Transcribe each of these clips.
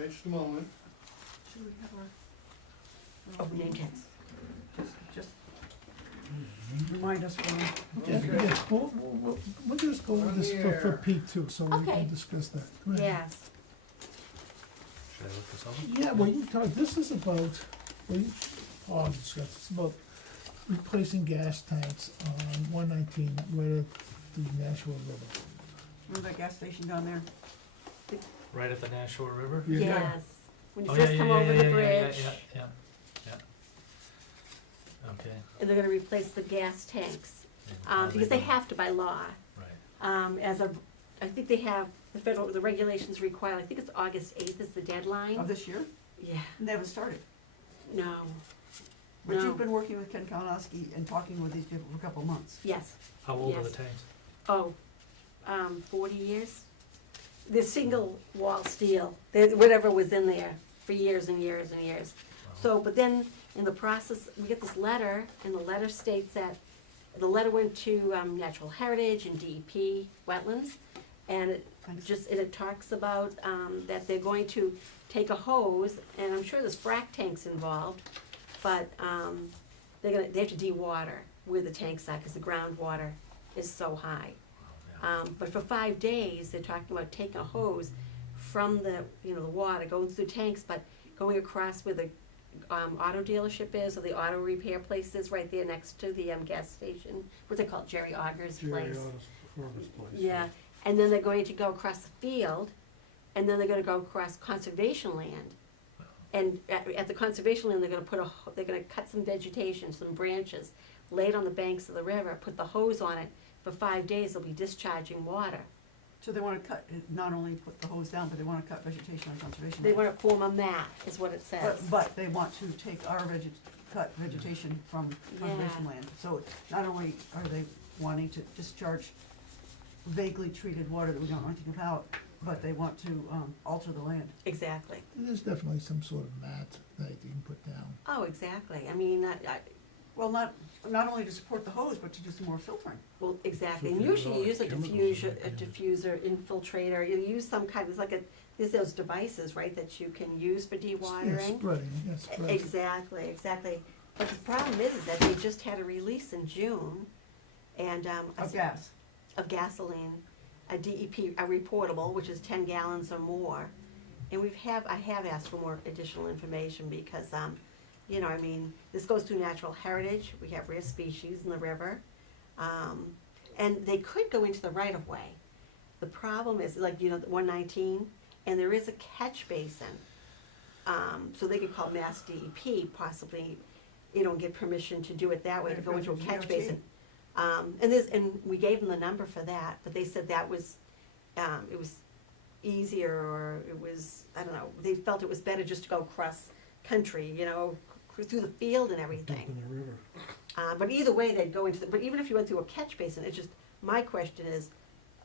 Okay, just a moment. Should we have our? Oh, name tags. Just remind us when. Yeah, we'll just go with this for Here. P two, so we Okay. can discuss that. Go ahead. Yes. Should I look this up? Yeah, well, you talk, this is about, Paul discussed, it's about replacing gas tanks on 119 right at the Nashua River. Remember that gas station down there? Right at the Nashua River? Yeah. Yes. When you Oh, first yeah, come yeah, over yeah, the yeah, bridge, yeah. Okay, and they're gonna replace the gas tanks, yeah, because they have to by law. right, As of, I think they have, the regulations require, I think it's August 8th is the deadline. Of this year? Yeah, And they haven't started. no, But No. you've been working with Ken Kalinowski and talking with these people for a couple of months. yes. how old are the Yes. tanks? Oh, 40 years. They're single wall steel, whatever was in there for years and years and years. So, but then in the process, we get this letter, and the letter states that, the letter went to Natural Heritage and DEP wetlands, and it talks about that they're going to take a hose, and I'm sure there's frac tanks involved, but they have to de-water where the tanks are, because the groundwater is so high. But for 5 days, they're talking about taking a hose from the, the water, going through tanks, but going across where the auto dealership is, or the auto repair place is, right there next to the gas station. What's it called? Jerry Auger's place. Yeah, and then they're going to go across the field, and then they're gonna go across conservation land. And at the conservation land, they're gonna cut some vegetation, some branches, lay it on the banks of the river, put the hose on it. For 5 days, they'll be discharging water. So they wanna cut, not only put the hose down, but they wanna cut vegetation on conservation. They land. wanna form a mat, is what it says. But they want to take our cut vegetation from conservation land. So not only are they wanting to discharge vaguely treated water that we don't know anything about, but they want to alter the land. Exactly. There's definitely some sort of mat that you can put down. Oh, exactly. I mean, Well, not only to support the hose, but to do some more filtering. well, exactly. And Filter usually you out use a chemicals in it, diffuser, infiltrator. You use some kind, there's those devices, right, that you can use for Yeah, dewatering. spreading, yeah, spreading. Exactly. But the problem is that they just had a release in June, and Of gas. of gasoline, a DEP, a reportable, which is 10 gallons or more. And I have asked for more additional information because, this goes through Natural Heritage. We have rare species in the river. And they could go into the right of way. The problem is, 119, and there is a catch basin. So they could call Mass DEP, possibly, get permission to do it that way, to go into a catch DOT. basin. And we gave them the number for that, but they said that was, it was easier, or it was, I don't know, they felt it was better just to go cross country, through the field and everything. the river. But either way, they'd go into but even if you went through a catch basin, my question is,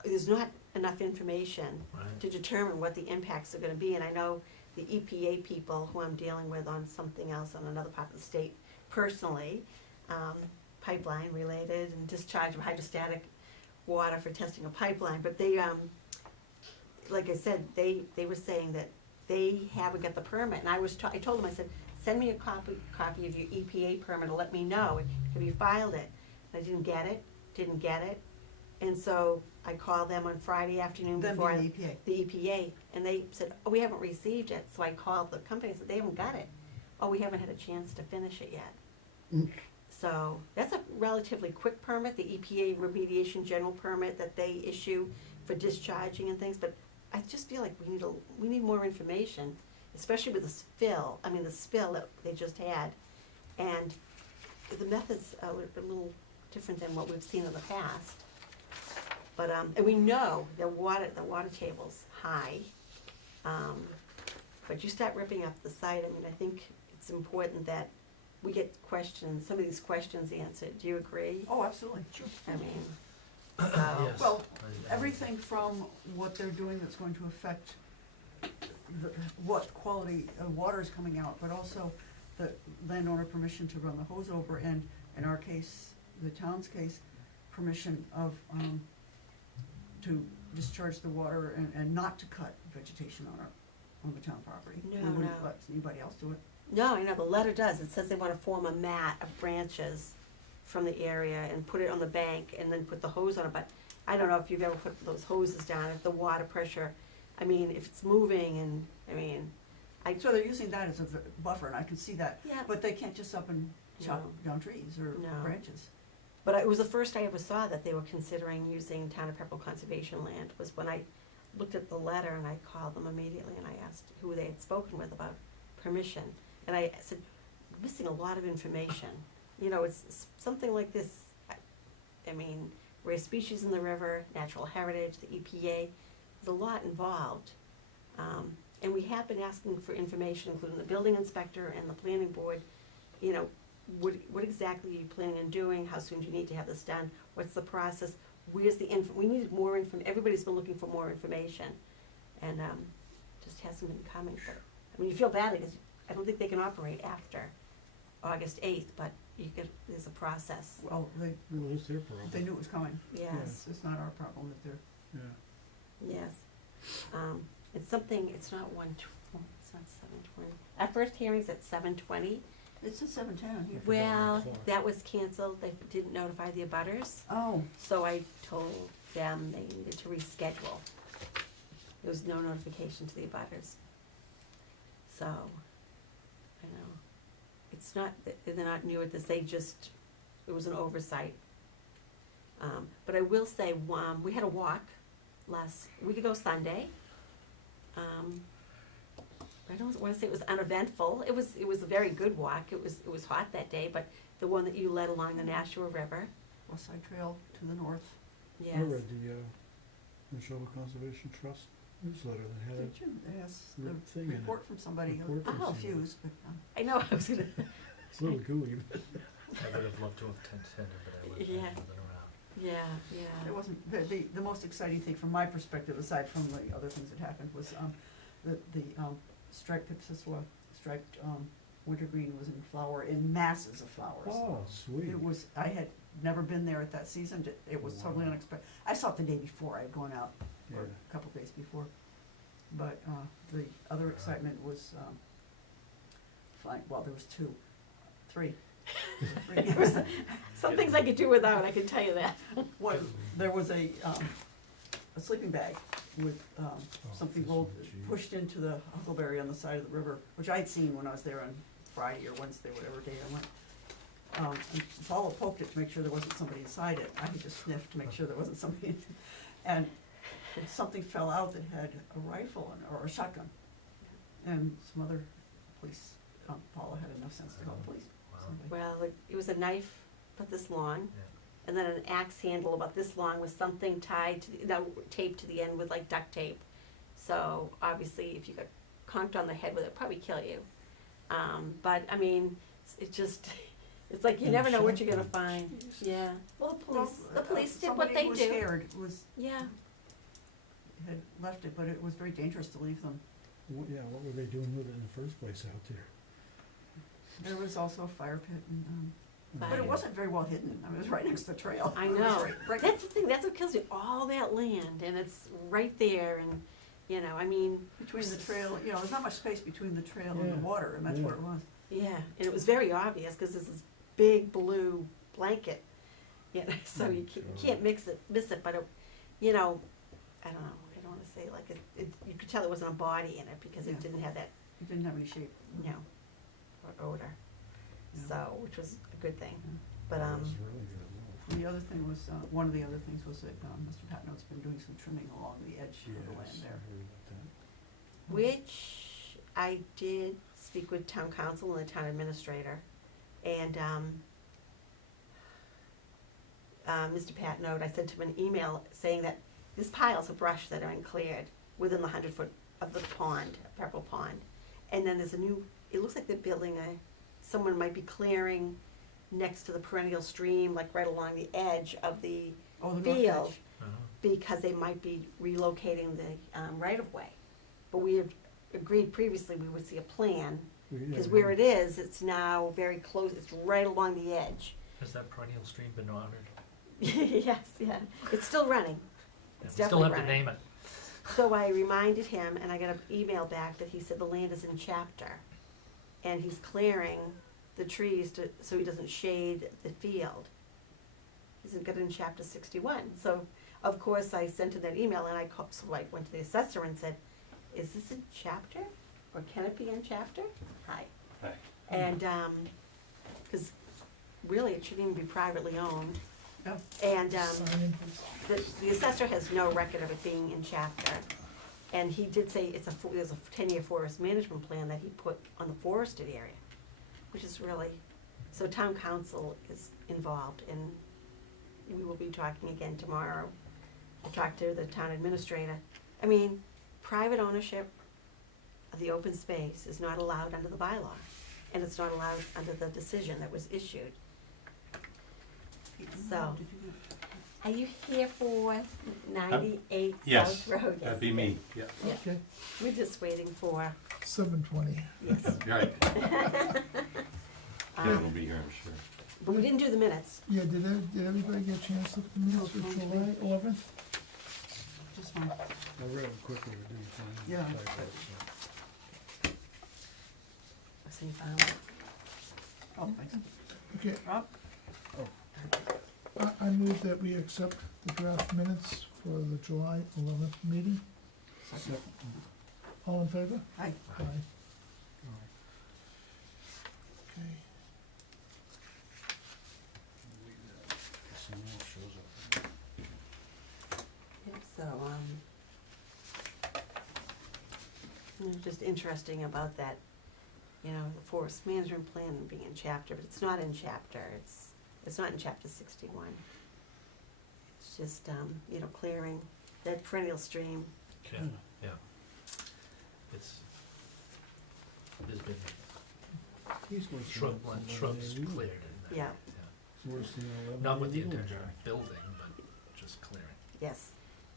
there's not enough information Right. to determine what the impacts are gonna be, and I know the EPA people who I'm dealing with on something else on another part of the state personally, pipeline related and discharge of hydrostatic water for testing a pipeline, but they, like I said, they were saying that they haven't got the permit, and I told them, I said, send me a copy of your EPA permit to let me know, have you filed it? And I didn't get it, and so I called them on Friday afternoon Them before being the EPA. the EPA, and they said, oh, we haven't received it, so I called the company, and said, they haven't got it. Oh, we haven't had a chance to finish it yet. So, that's a relatively quick permit, the EPA remediation general permit that they issue for discharging and things, but I just feel like we need more information, especially with the spill that they just had. And the methods are a little different than what we've seen in the past. But, and we know the water table's high. But you start ripping up the site, I think it's important that we get some of these questions answered. Do you agree? Oh, absolutely, sure. I mean, Yes. Well, I- everything from what they're doing that's going to affect what quality of water is coming out, but also the landowner permission to run the hose over, and in our case, the town's case, permission of, to discharge the water and not to cut vegetation on the town property. No, We wouldn't no. let anybody else do it. No, I know, the letter does, it says they wanna form a mat of branches from the area and put it on the bank and then put the hose on it, but I don't know if you've ever put those hoses down, if the water pressure, I mean, if it's moving and, I mean, So they're using that as a buffer, and I can see that, yeah. but they can't just up and chop No. down trees or No. branches. But it was the first I ever saw that they were considering using Town of Pepperell Conservation Land, was when I looked at the letter and I called them immediately and I asked who they had spoken with about permission. And I said, "We're missing a lot of information. You know, it's something like this, I mean, rare species in the river, natural heritage, the EPA, there's a lot involved. And we have been asking for information, including the building inspector and the planning board, you know, what exactly are you planning on doing? How soon do you need to have this done? What's the process? Where's the we needed more everybody's been looking for more information. And, just hasn't been coming. But, I mean, you feel bad because I don't think they can operate after August 8th, but there's a process. Well, Well, it's their problem. they knew it was coming. Yes, It's not our problem that they're, Yeah. yes. It's something, it's not it's not 7:20. Our first hearing's at 7:20. it's at 7:10 here. Well, clock. that was canceled. They didn't notify the abutters. Oh, So I told them they needed to reschedule. There was no notification to the abutters. So, I know, it's not, they're not new at this, it was an oversight. But I will say, we had a walk last week ago Sunday. I don't wanna say it was uneventful, it was a very good walk, it was hot that day, but the one that you led along the Nashua River, West Side Trail to the north. yes. I read the Neshoba Conservation Trust newsletter that had Did you? Yes, a the thing in it. report from somebody, Report from a somebody. few, but, I know, I was gonna, It's a little gooey. I would have loved to have attended, but I would have Yeah. been around. yeah. it wasn't, the most exciting thing from my perspective, aside from the other things that happened, was, the striped Pipsissewa, striped, wintergreen was in flower, in masses of flowers. Oh, sweet. It was, I had never been there at that season, it was totally Wow. unexpected. I saw it the day before, I had gone out, or Yeah. a couple days before. But, the other excitement was, fine, well, there was three. There was some things I could do without, I can tell you that. One, there was a sleeping bag with, something rolled, pushed into the huckleberry on the side of the river, which I had seen when I was there on Friday or Wednesday, whatever day I went. And Paula poked it to make sure there wasn't somebody inside it. I had to sniff to make sure there wasn't somebody in it. And something fell out that had a rifle in it, or a shotgun. And some other police, Paula had enough sense to call the police. Wow. Somebody- Well, it was a knife about this long, Yeah. and then an axe handle about this long with something tied to, taped to the end with like duct tape. So obviously, if you got conked on the head with it, it'd probably kill you. But I mean, it just, it's like you And never know what you're gonna shotgun. find. Yeah. Well, Well, the police did what somebody they who was do. scared Yeah. had left it, but it was very dangerous to leave them. Yeah, what were they doing with it in the first place out there? There was also a fire pit, and, but Fire. it wasn't very well hidden. I mean, it was right next to the trail. I It was know. right- That's the thing. That's what kills me. All that land, and it's right there, and you know, I mean, Between the trail, you know, there's not much space between the trail and Yeah. the water, and that's Yeah. where it was. yeah, and it was very obvious because there's this big blue blanket, you know, so you can't miss it. But it, you know, I don't know. I don't want to say like it. You could tell there wasn't a body in it because Yeah. it didn't have that, It didn't have any shape. you know, or odor. Yeah. So, which was a good thing. Yeah. But That was really good. The other thing was, one of the other things was that, Mr. Patnode's been doing some trimming along the edge of the land Yes, I there. heard about that. Which I did speak with town council and the town administrator, and, Mr. Patnode, I sent him an email saying that there's piles of brush that are uncleared within the 100 foot of the pond, Pepperell Pond. And then there's it looks like they're building someone might be clearing next to the perennial stream, like right along the edge of the Oh, the north field, edge. Uh-huh. because they might be relocating the, right-of-way. But we had agreed previously we would see a plan, because where it is, it's now very close, it's right along the edge. Has that perennial stream been honored? Yes, yeah, it's still running. Yeah, It's we still have definitely to name it. So I reminded him, and I got an email back that he said the land is in chapter, and he's clearing the trees so he doesn't shade the field. He's got it in chapter 61. So, of course, I sent him that email, and so I went to the assessor and said, is this in chapter? Or can it be in chapter? Hi. Hi. And, because really, it shouldn't even be privately owned. Yeah. And, Sign. the assessor has no record of it being in chapter. And he did say there's a 10-year forest management plan that he put on the forested area, which is really, so town council is involved, and we will be talking again tomorrow. I'll talk to the town administrator. I mean, private ownership of the open space is not allowed under the bylaw, and it's not allowed under the decision that was issued. So- Did you get- Are you here for 98 Yes, South Road? that'd be me, yeah. Yeah. Okay, We're just waiting for, 7:20. yes. Right, Um, Kevin will be here, I'm sure. But we didn't do the minutes. Yeah, did everybody get a chance to look at the minutes for July 11th? Just one. I read it quickly, I didn't find any Yeah. typos, so. So you found it. Oh, thanks. Okay, Rob? I move that we accept the draft minutes for the July 11th meeting. Second. All in favor? Hi. Aye. Okay. Someone else shows up. Yep, so, just interesting about that, the forest management plan being in chapter, but it's not in chapter, it's not in chapter 61. It's just, clearing that perennial stream. Yeah, yeah. There's been He's going to. shrubs cleared in that. Yeah. It's worse than 11. Not with the years ago. intention of building, but just clearing. Yes,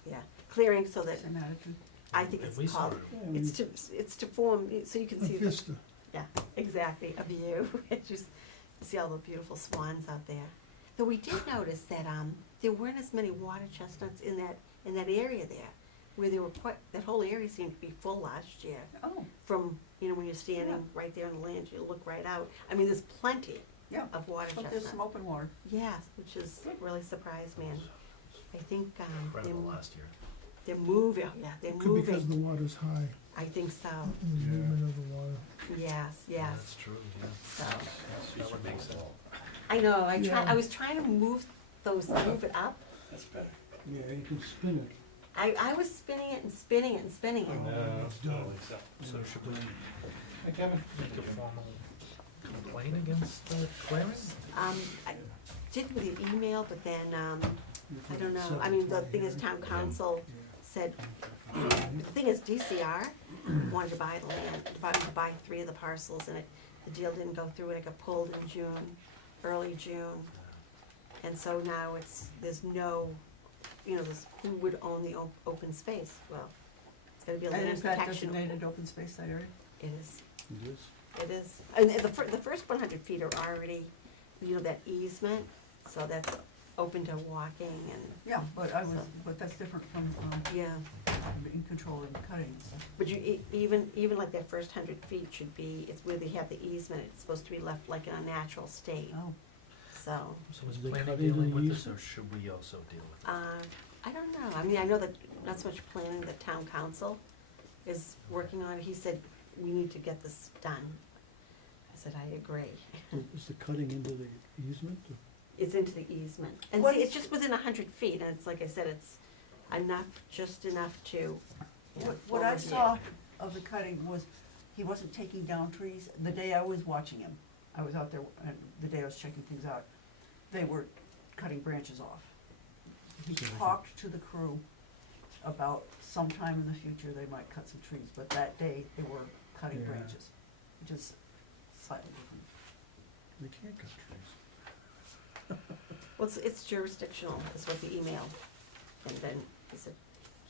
yeah, clearing so that, Same attitude. I think And it's we saw called, it. Yeah, I mean, it's to form, so you can A see. vista. Yeah, exactly, a view. It's just, you see all the beautiful swans out there. Though we did notice that, there weren't as many water chestnuts in that area there, where they were that whole area seemed to be full last year. Oh, From, when you're standing right there on the land, you look right out. I mean, there's plenty yeah. of water But there's some chestnuts. open water. Yes, which is really surprised me, and I think, Incredible last year. they're moving, they're Could be because the moving. water's high, I think so, and the Yeah. movement of the water. yes, yes, That's true, yeah. so. That would make sense. I know, Yeah. I was trying to move it up. That's better. Yeah, you can spin it. I was spinning it and spinning it and spinning it. Oh. It's done. So should we Hey, Kevin. make a formal complaint against the clearing? I did with the email, but then, I don't know, I mean, the thing is, town council said, the thing is, DCR wanted to buy the land, to buy 3 of the parcels, and the deal didn't go through, and it got pulled in June, early June. And so now there's no, who would own the open space? Well, it's gonna be a And land is that protection. designated open space, that area? It is. It is? It is, and the first 100 feet are already, that easement, so that's open to walking and, Yeah, but but that's different from, yeah. being control and cutting and stuff. But you, even like that first 100 feet should be, it's where they have the easement, it's supposed to be left like in a natural state, Oh, so. So is Did they planning cut into dealing the with this, easement? or should we also deal with it? I don't know, I mean, I know that, not so much planning, the town council is working on it, he said, we need to get this done. I said, I agree. Is the cutting into the easement? It's into the easement, and What see, is- it's just within 100 feet, and it's, like I said, it's just enough to. what I saw of the cutting was, he wasn't taking down trees. The day I was watching him, I was out there, and the day I was checking things out, they were cutting branches off. He So they could- talked to the crew about sometime in the future they might cut some trees, but that day they were cutting Yeah. branches, which is slightly different. They can't cut trees. Well, it's jurisdictional, is what the email, and then he said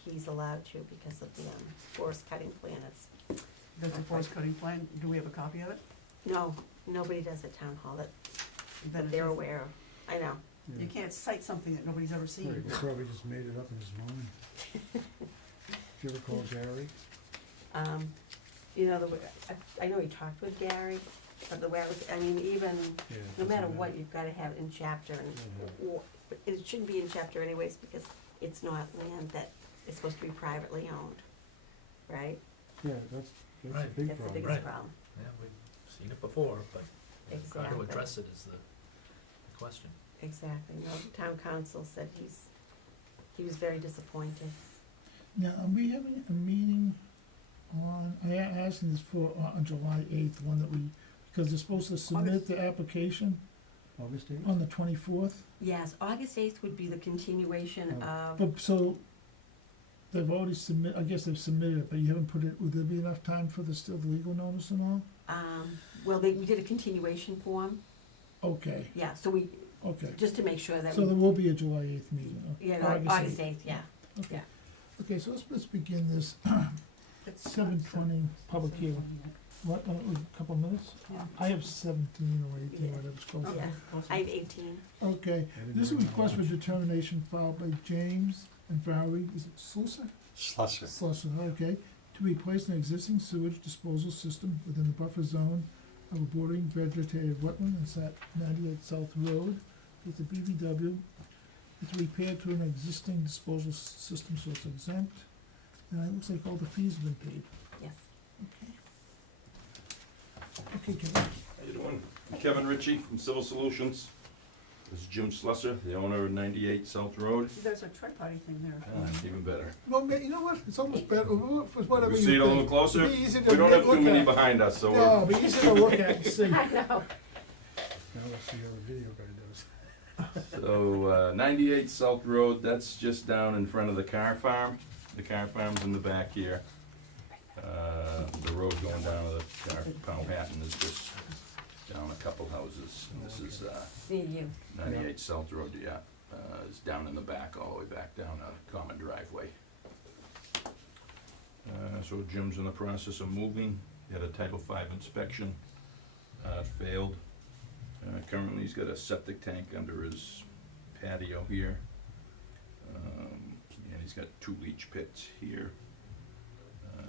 he's allowed to because of the forest cutting plan, it's, Does the forest cutting plan, do we have a copy of it? no, nobody does at town hall that Then they're it's- aware of, I know. You can't cite something that nobody's ever Right, seen. he probably just made it up in his mind. Do you ever call Gary? You know, I know he talked with Gary, but the way I mean, even, Yeah, no doesn't matter what, you've gotta have it in chapter, and Mhm. it shouldn't be in chapter anyways, because it's not land that is supposed to be privately owned, right? Yeah, that's a Right. big That's the problem. biggest Right. problem. Yeah, we've seen it before, but how Exactly. to address it is the question. Exactly, no, the town council said he was very disappointed. Now, are we having a meeting on, I asked this for, on July 8th, one that we, because they're supposed to submit the application August 8th? on the 24th. Yes, August eighth would be the continuation of, But, so, they've already I guess they've submitted it, but you haven't put it, would there be enough time for the still the legal notice and all? well, we did a continuation form, Okay, yeah, so we, okay. just to make sure that So we, there will be a July 8th meeting, okay? yeah, no, August eighth, yeah. Okay. Okay, so let's begin this It's not 7:20 public seven- hearing. What, a couple minutes? Yeah. I have 17 or 18, Yeah. whatever's close. Okay. Yeah. I have 18. Okay, I didn't this is a bring my request for lunch. determination filed by James and Valerie, is it Slusser? Slusser. Slusser, okay, to replace an existing sewage disposal system within the buffer zone of a bordering vegetated wetland and at 98 South Road. It's a BVW. It's repaired to an existing disposal system, so it's exempt. And it looks like all the fees have been paid. Yes. Okay, Kevin. How you doing? I'm Kevin Ritchie from Civil Solutions. This is Jim Slusser, the owner of 98 South Road. There's a tripod thing there. Even better. Well, you know what, it's almost better, whatever You you see it a little think. closer? It'd be easy to We don't have look too many at. behind us, so No, we're... it'd be easy to look at and see. I know. Now let's see how the video guy does. So, 98 South Road, that's just down in front of the car farm. The car farm's in the back here. The road going down to the car, Powhatan is just down a couple houses. And this is, Me and you. 98 South Road, yeah, is down in the back, all the way back down a common driveway. So Jim's in the process of moving, he had a Title V inspection, it failed. Currently, he's got a septic tank under his patio here. And he's got 2 leach pits here.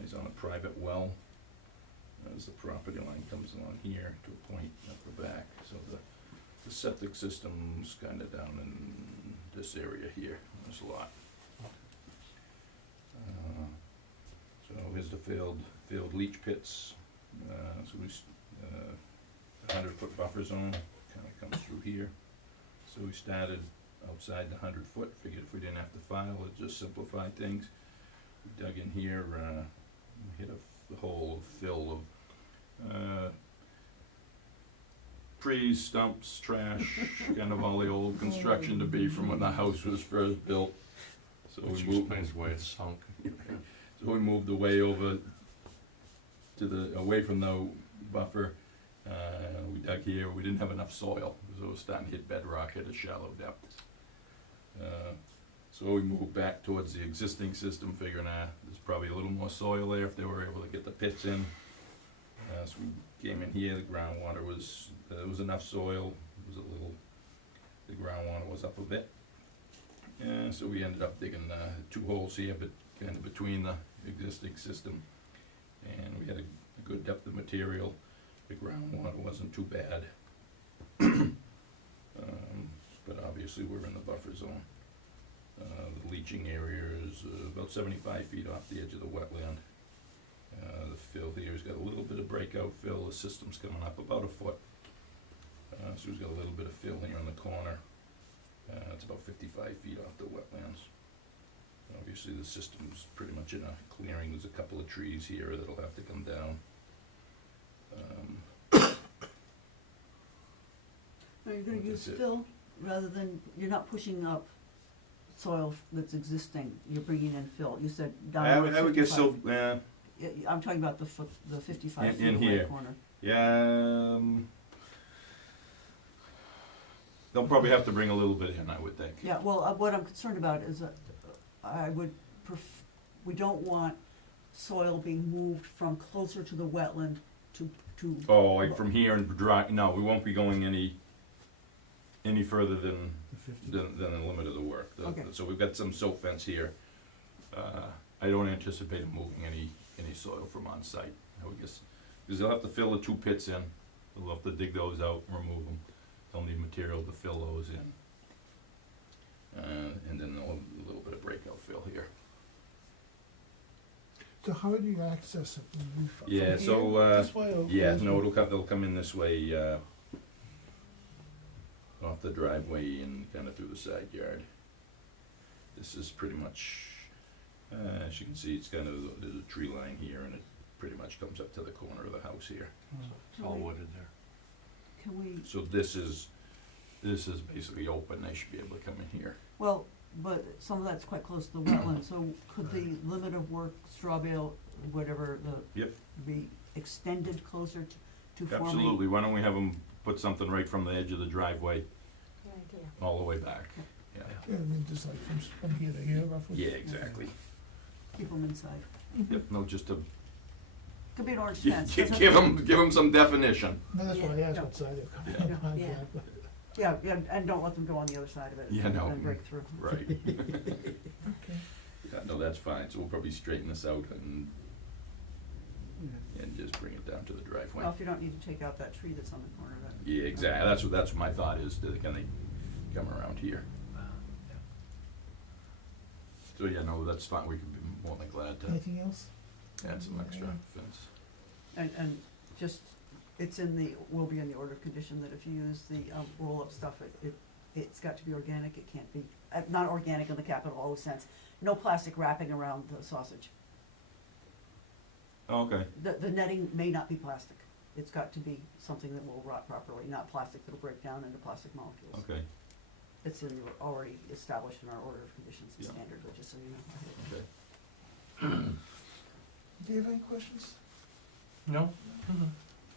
He's on a private well. As the property line comes along here to a point at the back, so the septic system's kinda down in this area here, this lot. So here's the failed leach pits, so we, 100-foot buffer zone kinda comes through here. So we started outside the 100-foot, figured if we didn't have to file, it'd just simplify things. We dug in here, we hit a hole of fill of trees, stumps, trash, kind of all the old construction debris from when the house was first built. So Which we moved, explains why it's sunk. so we moved away over to away from the buffer. We dug here, we didn't have enough soil, so it was starting to hit bedrock at a shallow depth. So we moved back towards the existing system, figuring there's probably a little more soil there if they were able to get the pits in. So we came in here, the groundwater was, there was enough soil, it was a little, the groundwater was up a bit. So we ended up digging 2 holes here, but kind of between the existing system. And we had a good depth of material, the groundwater wasn't too bad. But obviously we're in the buffer zone. The leaching area is about 75 feet off the edge of the wetland. The fill here's got a little bit of breakout fill, the system's coming up about a foot. So it's got a little bit of fill here in the corner. It's about 55 feet off the wetlands. Obviously the system's pretty much in a clearing, there's a couple of trees here that'll have to come down. Are you gonna use That's it. fill rather than, you're not pushing up soil that's existing, you're bringing in fill, you said down I about would guess 55. so, Yeah, I'm talking about the 55 feet In away here. corner. yeah, they'll probably have to bring a little bit in, I would think. Yeah, well, what I'm concerned about is that I would we don't want soil being moved from closer to the wetland to, Oh, like from here and dry, no, we won't be going any further than The 50. the limit of the work. Okay. So we've got some silt fence here, I don't anticipate them moving any soil from on site, I would guess, because they'll have to fill the 2 pits in, they'll have to dig those out, remove them, they'll need material to fill those in. And then a little bit of breakout fill here. So how do you access it? Will you from Yeah, here, so, this way, or Yeah, this no, way? they'll come in this way, off the driveway and kinda through the side yard. This is pretty much, as you can see, it's kind of, there's a tree line here, and it pretty much comes up to the corner of the house here. It's all wooded there. Can we, So this is basically open, they should be able to come in here. well, but some of that's quite close to the wetland, so could the limit of work, straw bale, whatever, Yep. be extended closer to forming? Absolutely, why don't we have them put something right from the edge of the driveway Good idea. all the way back? Yeah, Yeah, I mean, just like from here to here roughly? yeah, exactly. Keep them inside. Yep, no, just to Could be an orange fence. doesn't give have to- them some definition. No, that's why I asked Yeah. what side they're Yeah. coming on. Yeah. Yeah, yeah, and don't let them go on the other side of it. Yeah, no. And break through. Right. Okay. Yeah, no, that's fine, so we'll probably straighten this out and Yeah. just bring it down to the driveway. Well, if you don't need to take out that tree that's on the corner of that. Yeah, exactly, that's what my thought is, can they come around here? So, yeah, no, that's fine, we could be more than glad to Anything else? add some extra fence. And just, will be in the order of condition that if you use the roll-up stuff, it's got to be organic, it can't be, not organic in the capital O sense. No plastic wrapping around the sausage. Oh, okay, The netting may not be plastic. It's got to be something that will rot properly, not plastic that'll break down into plastic molecules. okay, It's already established in our order of conditions Yeah. standard, but just so you know. okay. Do you have any questions? No?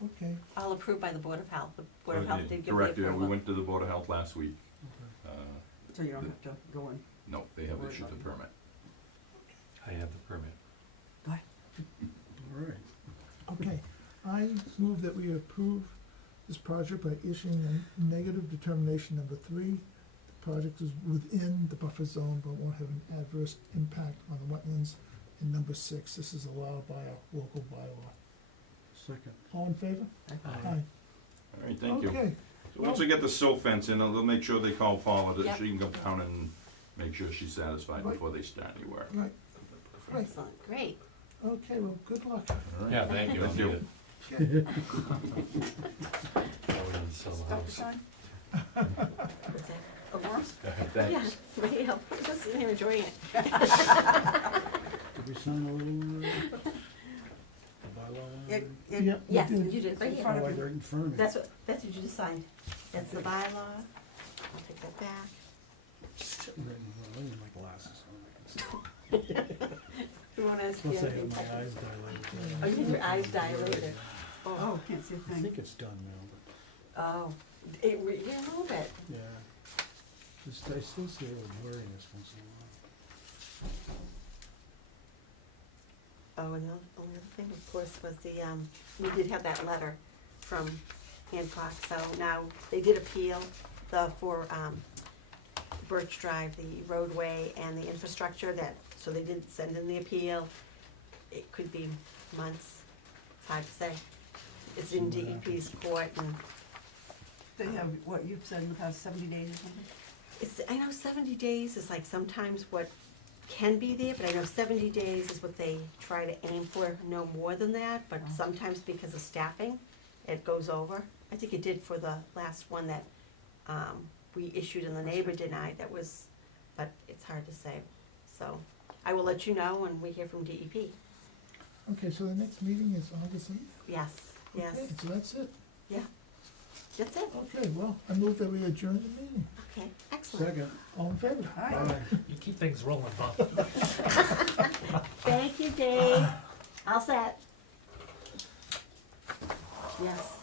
Okay. All approved by the Board of Health. The Board of Oh, Health yeah, did give the correct, yeah, we approval. went to the Board of Health last week. Okay. So you don't have to go in. No, they have Worry issued the about it. permit. I have the permit. All right. Okay, I move that we approve this project by issuing a negative determination number 3. The project is within the buffer zone but won't have an adverse impact on the wetlands. And number 6, this is allowed by our local bylaw. Second. All in favor? Aye. All right, thank you. Okay, So once we get the silt fence in, they'll make sure they call Paula, that Yep. she can come down and make sure she's satisfied Right. before they start any work. right, right. Excellent, great. Okay, well, good luck. All right? Yeah, thank you. Thank you. Oh, we need to sell the Stop the house. sign? What's that? The worms? Thanks. Yeah, right, I'm just sitting here enjoying it. Did we sign a little, the bylaw? It, Yep, we Yes, did. you did, right In here. front Oh, of you. right in front of me. That's what you just signed. That's the bylaw. I'll take that back. Right in front. I need my glasses on. I can see. You wanna ask Plus I you? have my eyes dilated. Oh, you had your eyes dilated. Oh, can't see a I thing. think it's done now, Oh, yeah, a little bit. but, yeah. Just, I still see a little blurriness once in a while. Oh, and the only other thing, of course, was we did have that letter from Hancock, so now they did appeal for Birch Drive, the roadway and the infrastructure so they did send in the appeal. It could be months, it's hard to say. It's in See what DEP's court and They have, what you've said in the past 70 days or something? I know 70 days is like sometimes what can be there, but I know 70 days is what they try to aim for, no more than that, but Oh. sometimes because of staffing, it goes over. I think it did for the last one that we issued and the neighbor denied, but it's hard to say. So I will let you know when we hear from DEP. Okay, so the next meeting is August 8th? Yes, yes, Okay, so that's it. that's it. Okay, well, I move that we adjourn the meeting. Okay, excellent. Second. All in favor? Aye. You keep things rolling, Bob. Thank you, Dave. All set. Yes.